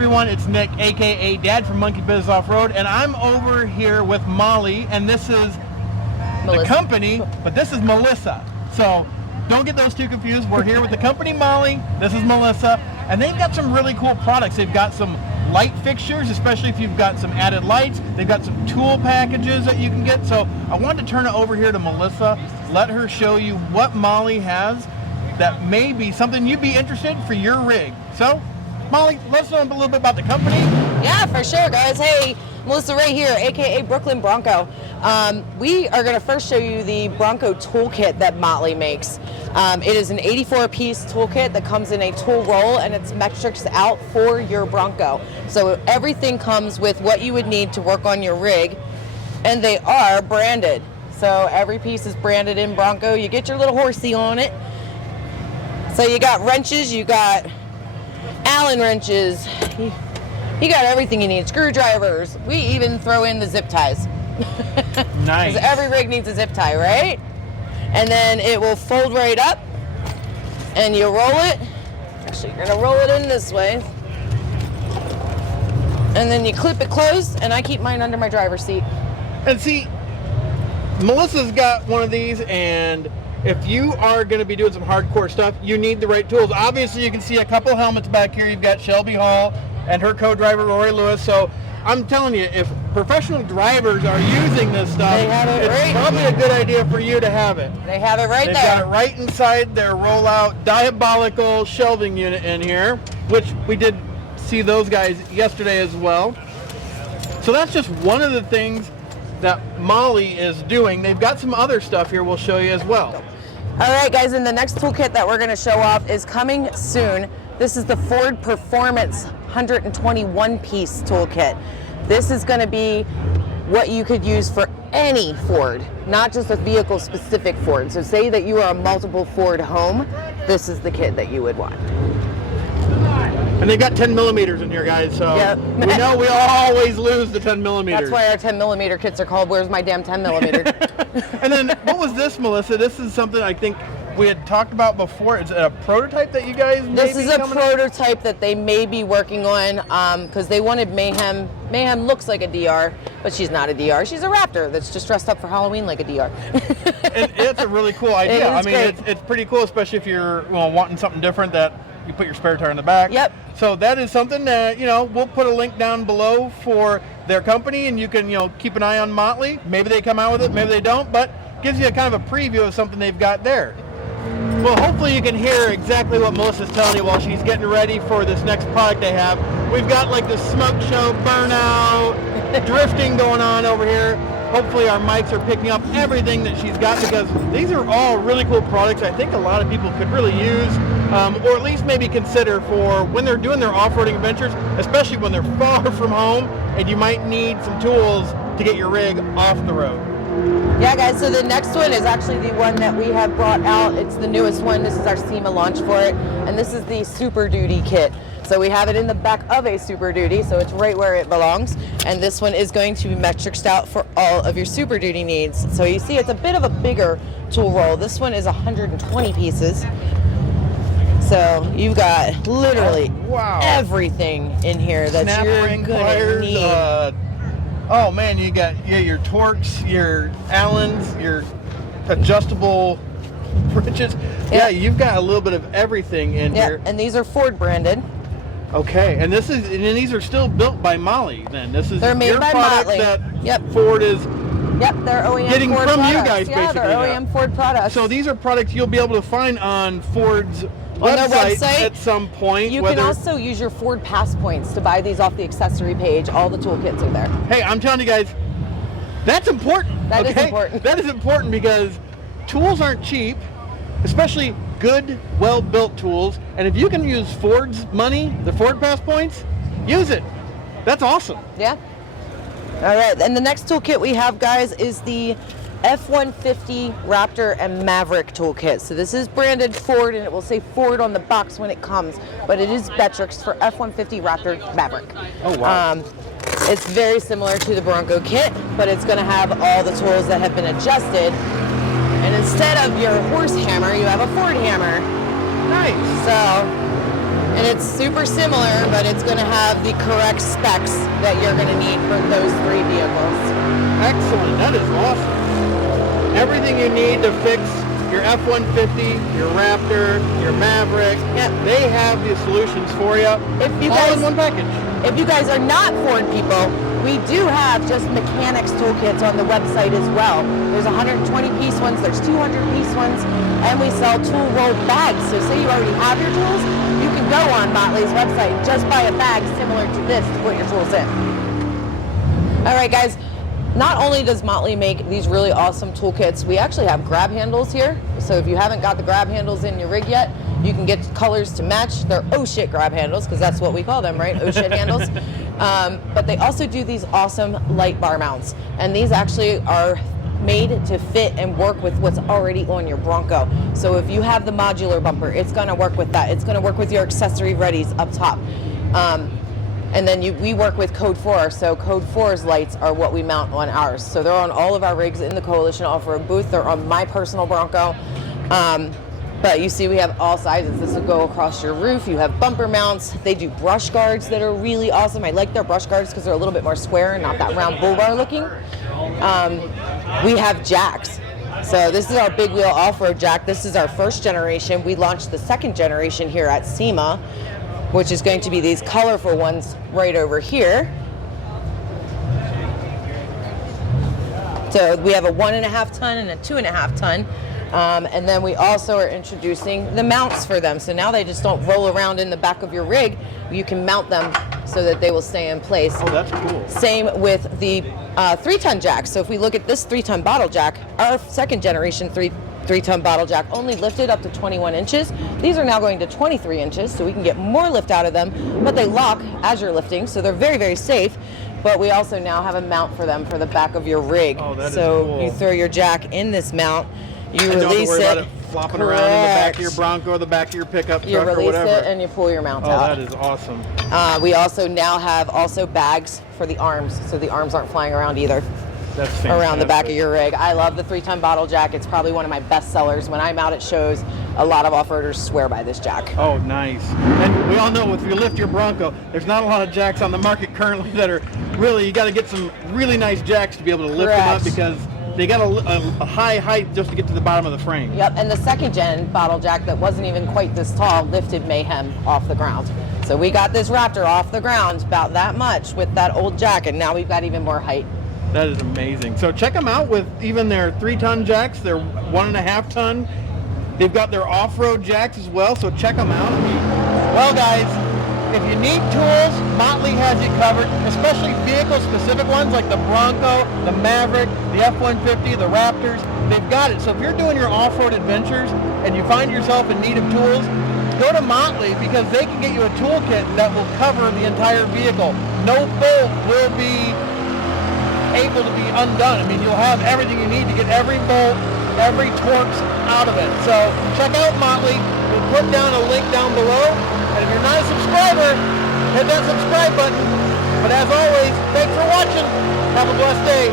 everyone, it's Nick, aka Dad from Monkey Biz Off-Road, and I'm over here with Molly, and this is Melissa. The company, but this is Melissa. So don't get those two confused. We're here with the company Molly, this is Melissa, and they've got some really cool products. They've got some light fixtures, especially if you've got some added lights. They've got some tool packages that you can get. So I wanted to turn it over here to Melissa, let her show you what Molly has that may be something you'd be interested in for your rig. So Molly, let's know a little bit about the company. Yeah, for sure, guys. Hey, Melissa right here, aka Brooklyn Bronco. We are going to first show you the Bronco Toolkit that Motley makes. It is an 84-piece toolkit that comes in a tool roll, and it's metrics out for your Bronco. So everything comes with what you would need to work on your rig, and they are branded. So every piece is branded in Bronco. You get your little horsey on it. So you got wrenches, you got Allen wrenches, you got everything you need, screwdrivers. We even throw in the zip ties. Nice. Because every rig needs a zip tie, right? And then it will fold right up, and you roll it. Actually, you're gonna roll it in this way. And then you clip it closed, and I keep mine under my driver's seat. And see, Melissa's got one of these, and if you are going to be doing some hardcore stuff, you need the right tools. Obviously, you can see a couple helmets back here. You've got Shelby Hall and her co-driver, Rory Lewis. So I'm telling you, if professional drivers are using this stuff, it's probably a good idea for you to have it. They have it right there. They've got it right inside their rollout diabolical shelving unit in here, which we did see those guys yesterday as well. So that's just one of the things that Molly is doing. They've got some other stuff here we'll show you as well. All right, guys, and the next toolkit that we're going to show off is coming soon. This is the Ford Performance 121-piece toolkit. This is going to be what you could use for any Ford, not just a vehicle-specific Ford. So say that you are a multiple Ford home, this is the kit that you would want. And they got 10 millimeters in here, guys, so we know we always lose the 10 millimeters. That's why our 10 millimeter kits are called Where's My Damn 10 Millimeter? And then, what was this, Melissa? This is something I think we had talked about before. Is it a prototype that you guys This is a prototype that they may be working on because they wanted Mayhem. Mayhem looks like a DR, but she's not a DR. She's a Raptor that's just dressed up for Halloween like a DR. And it's a really cool idea. I mean, it's pretty cool, especially if you're wanting something different that you put your spare tire in the back. Yep. So that is something that, we'll put a link down below for their company, and you can, keep an eye on Motley. Maybe they come out with it, maybe they don't, but gives you a kind of a preview of something they've got there. Well, hopefully you can hear exactly what Melissa's telling you while she's getting ready for this next product they have. We've got like the smoke show, burnout, drifting going on over here. Hopefully our mics are picking up everything that she's got, because these are all really cool products I think a lot of people could really use, or at least maybe consider for when they're doing their off-roading adventures, especially when they're far from home and you might need some tools to get your rig off the road. Yeah, guys, so the next one is actually the one that we have brought out. It's the newest one. This is our SEMA launch for it, and this is the Super Duty kit. So we have it in the back of a Super Duty, so it's right where it belongs. And this one is going to be metrics out for all of your Super Duty needs. So you see it's a bit of a bigger tool roll. This one is 120 pieces. So you've got literally everything in here that you're going to need. Oh man, you got your Torx, your Allens, your adjustable wrenches. Yeah, you've got a little bit of everything in here. And these are Ford branded. Okay, and these are still built by Molly. Then they're made by Motley. That Ford is. Yep, they're OEM getting Ford from products. you guys, basically. Yeah, they're OEM Ford products. So these are products you'll be able to find on Ford's website at some point. You can also use your Ford Pass points to buy these off the accessory page. All the toolkits are there. Hey, I'm telling you guys, that's important. That is important. That is important because tools aren't cheap, especially good, well-built tools. And if you can use Ford's money, the Ford Pass points, use it. That's awesome. Yeah. All right, and the next toolkit we have, guys, is the F-150 Raptor and Maverick toolkit. So this is branded Ford, and it will say Ford on the box when it comes, but it is metrics for F-150 Raptor Maverick. Oh, wow. It's very similar to the Bronco kit, but it's going to have all the tools that have been adjusted. And instead of your horse hammer, you have a Ford hammer. Nice. So, And it's super similar, but it's going to have the correct specs that you're going to need for those 3 vehicles. Excellent. That is awesome. Everything you need to fix your F-150, your Raptor, your Maverick, Yep. they have the solutions for you. If you all guys, in one package. If you guys are not Ford people, we do have just mechanics toolkits on the website as well. There's 120-piece ones, there's 200-piece ones, and we sell tool roll bags. So say you already have your tools, you can go on Motley's website, just buy a bag similar to this to put your tools in. All right, guys. Not only does Motley make these really awesome toolkits, we actually have grab handles here. So if you haven't got the grab handles in your rig yet, you can get colors to match. They're oh shit grab handles, because that's what we call them, right? Oh shit handles. But they also do these awesome light bar mounts. And these actually are made to fit and work with what's already on your Bronco. So if you have the modular bumper, it's gonna work with that. It's gonna work with your accessory readies up top. And then we work with Code 4, so Code 4's lights are what we mount on ours. So they're on all of our rigs in the Coalition Off-Road booth. They're on my personal Bronco. But you see we have all sizes. This will go across your roof. You have bumper mounts. They do brush guards that are really awesome. I like their brush guards because they're a little bit more square and not that round bull bar looking. We have jacks. So this is our big wheel off-road jack. This is our 1st generation. We launched the 2nd generation here at SEMA, which is going to be these colorful ones right over here. So we have a 1.5 ton and a 2.5 ton. And then we also are introducing the mounts for them. So now they just don't roll around in the back of your rig. You can mount them so that they will stay in place. Oh, that's cool. Same with the 3-ton jack. So if we look at this 3-ton bottle jack, our 2nd generation 3-ton bottle jack only lifted up to 21 inches. These are now going to 23 inches, so we can get more lift out of them, but they lock as you're lifting, so they're very, very safe. But we also now have a mount for them for the back of your rig. Oh, that is so cool. You throw your jack in this mount, you You don't have to release worry it. about it flopping around in the back of your Bronco or the back of your pickup You truck or release whatever. it and you pull your mount Oh, out. that is awesome. We also now have bags for the arms, so the arms aren't flying around either. That's fantastic. Around the back of your rig. I love the 3-ton bottle jack. It's probably one of my best sellers. When I'm out at shows, a lot of off-roaders swear by this jack. Oh, nice. And we all know if you lift your Bronco, there's not a lot of jacks on the market currently that are really, you got to get some really nice jacks to be able to lift them up, because they got a high height just to get to the bottom of the frame. Yep, and the 2nd gen bottle jack that wasn't even quite this tall lifted Mayhem off the ground. So we got this Raptor off the ground about that much with that old jack, and now we've got even more height. That is amazing. So check them out with even their 3-ton jacks, their 1.5 ton. They've got their off-road jacks as well, so check them out. Well, guys, if you need tools, Motley has you covered, especially vehicle-specific ones like the Bronco, the Maverick, the F-150, the Raptors. They've got it. So if you're doing your off-road adventures and you find yourself in need of tools, go to Motley, because they can get you a toolkit that will cover the entire vehicle. No bolt will be able to be undone. I mean, you'll have everything you need to get every bolt, every Torx out of it. So check out Motley. We'll put down a link down below. And if you're not a subscriber, hit that subscribe button. But as always, thanks for watching. Have a blessed day.